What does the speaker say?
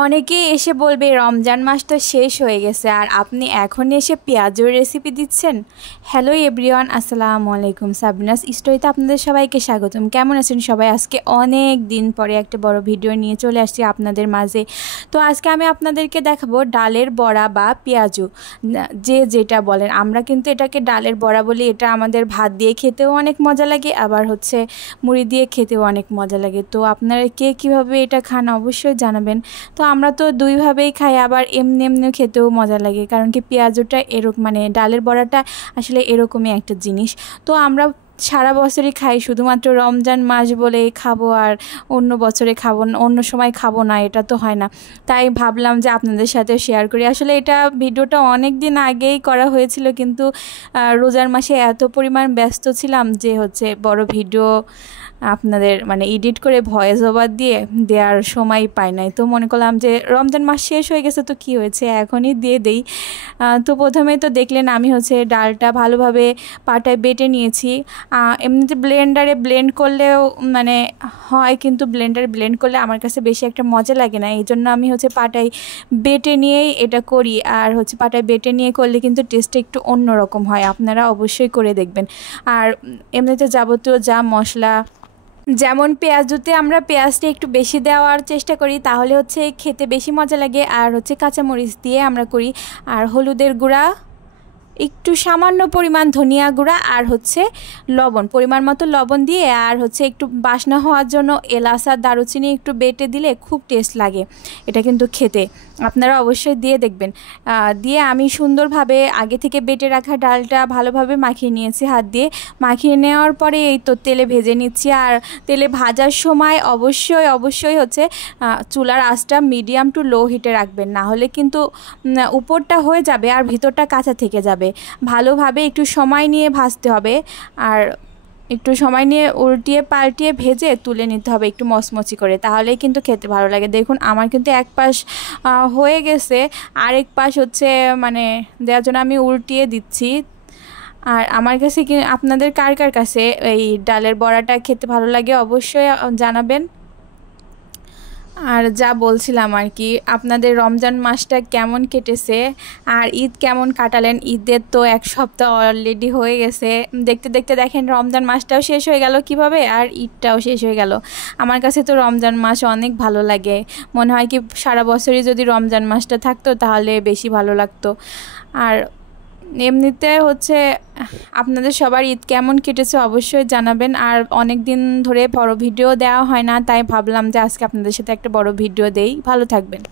অনেকেই এসে বলবে রমজান মাস তো শেষ হয়ে গেছে আর আপনি এখন এসে পেঁয়াজের রেসিপি দিচ্ছেন। হ্যালো এভরিওয়ান, আসসালামু আলাইকুম। সাবরিনাস স্টোরিতে আপনাদের সবাইকে স্বাগতম। কেমন আছেন সবাই? আজকে অনেক দিন পরে একটা বড় ভিডিও নিয়ে চলে আসছি আপনাদের মাঝে। তো আজকে আমি আপনাদেরকে দেখাবো ডালের বড়া বা পেঁয়াজু, যে যেটা বলেন। আমরা কিন্তু এটাকে ডালের বড়া বলি। এটা আমাদের ভাত দিয়ে খেতেও অনেক মজা লাগে, আবার হচ্ছে মুড়ি দিয়ে খেতেও অনেক মজা লাগে। তো আপনারা কে কীভাবে এটা খান অবশ্যই জানাবেন। তো আমরা তো দুইভাবেই খাই, আবার এমনিও খেতেও মজা লাগে, কারণ কি পেঁয়াজটা এরকম মানে ডালের বড়াটা আসলে এরকমই একটা জিনিস। তো আমরা সারা বছরই খাই, শুধুমাত্র রমজান মাস বলেই খাবো আর অন্য বছরে খাবো না, অন্য সময় খাবো না, এটা তো হয় না। তাই ভাবলাম যে আপনাদের সাথে শেয়ার করি। আসলে এটা ভিডিওটা অনেক দিন আগেই করা হয়েছিল, কিন্তু রোজার মাসে এত পরিমাণ ব্যস্ত ছিলাম যে বড় ভিডিও আপনাদের এডিট করে ভয়েস ওভার দিয়ে দেওয়ার সময় পাই নাই। তো মনে করলাম যে রমজান মাস শেষ হয়ে গেছে, তো কি হয়েছে, এখনই দিয়ে দেই। তো প্রথমেই তো দেখলেন আমি ডালটা ভালোভাবে পাটায় বেটে নিয়েছি। এমনিতে ব্লেন্ডারে ব্লেন্ড করলেও হয়, কিন্তু ব্লেন্ডারে ব্লেন্ড করলে আমার কাছে বেশি একটা মজা লাগে না, এই জন্য আমি পাটায় বেটে নিয়েই এটা করি। আর পাটায় বেটে নিয়ে করলে কিন্তু টেস্টটা একটু অন্যরকম হয়, আপনারা অবশ্যই করে দেখবেন। আর এমনিতে যাবতীয় যা মশলা, যেমন পেঁয়াজুতে আমরা পেঁয়াজটা একটু বেশি দেওয়ার চেষ্টা করি, তাহলে খেতে বেশি মজা লাগে। আর কাঁচামরিচ দিয়ে আমরা করি। আর হলুদের গুঁড়া, একটু সামান্য পরিমাণ ধনিয়া গুঁড়া, আর লবণ, পরিমাণ মতো লবণ দিয়ে, আর একটু বাসনা হওয়ার জন্য এলাচ আর দারুচিনি একটু বেটে দিলে খুব টেস্ট লাগে এটা কিন্তু খেতে। আপনারা অবশ্যই দিয়ে দেখবেন। দিয়ে আমি সুন্দরভাবে আগে থেকে বেটে রাখা ডালটা ভালোভাবে মাখিয়ে নিয়েছি হাত দিয়ে। মাখিয়ে নেওয়ার পরে এই তো তেলে ভেজে নিচ্ছি। আর তেলে ভাজার সময় অবশ্যই চুলার আঁচটা মিডিয়াম টু লো হিটে রাখবেন, না হলে কিন্তু উপরটা হয়ে যাবে আর ভিতরটা কাঁচা থেকে যাবে। ভালোভাবে একটু সময় নিয়ে ভাজতে হবে, আর একটু সময় নিয়ে উল্টিয়ে পাল্টিয়ে ভেজে তুলে নিতে হবে একটু মচমচি করে, তাহলেই কিন্তু খেতে ভালো লাগে। দেখুন আমার কিন্তু এক পাশ হয়ে গেছে, আরেক পাশ দেওয়ার জন্য আমি উল্টিয়ে দিচ্ছি। আর আমার কাছে আপনাদের কার কাছে এই ডালের বড়াটা খেতে ভালো লাগে অবশ্যই জানাবেন। আর যা বলছিলাম আর কি, আপনাদের রমজান মাসটা কেমন কেটেছে আর ঈদ কেমন কাটালেন? ঈদের তো এক সপ্তাহ অলরেডি হয়ে গেছে, দেখতে দেখতে দেখেন রমজান মাসটাও শেষ হয়ে গেল কিভাবে, আর ঈদটাও শেষ হয়ে গেল। আমার কাছে তো রমজান মাস অনেক ভালো লাগে, মনে হয় কি সারা বছরই যদি রমজান মাসটা থাকতো তাহলে বেশি ভালো লাগতো। আর এমনিতে আপনাদের সবার ঈদ কেমন কেটেছে অবশ্যই জানাবেন। আর অনেক দিন ধরে বড় ভিডিও দেওয়া হয় না, তাই ভাবলাম যে আজকে আপনাদের সাথে একটা বড় ভিডিও দেই। ভালো থাকবেন।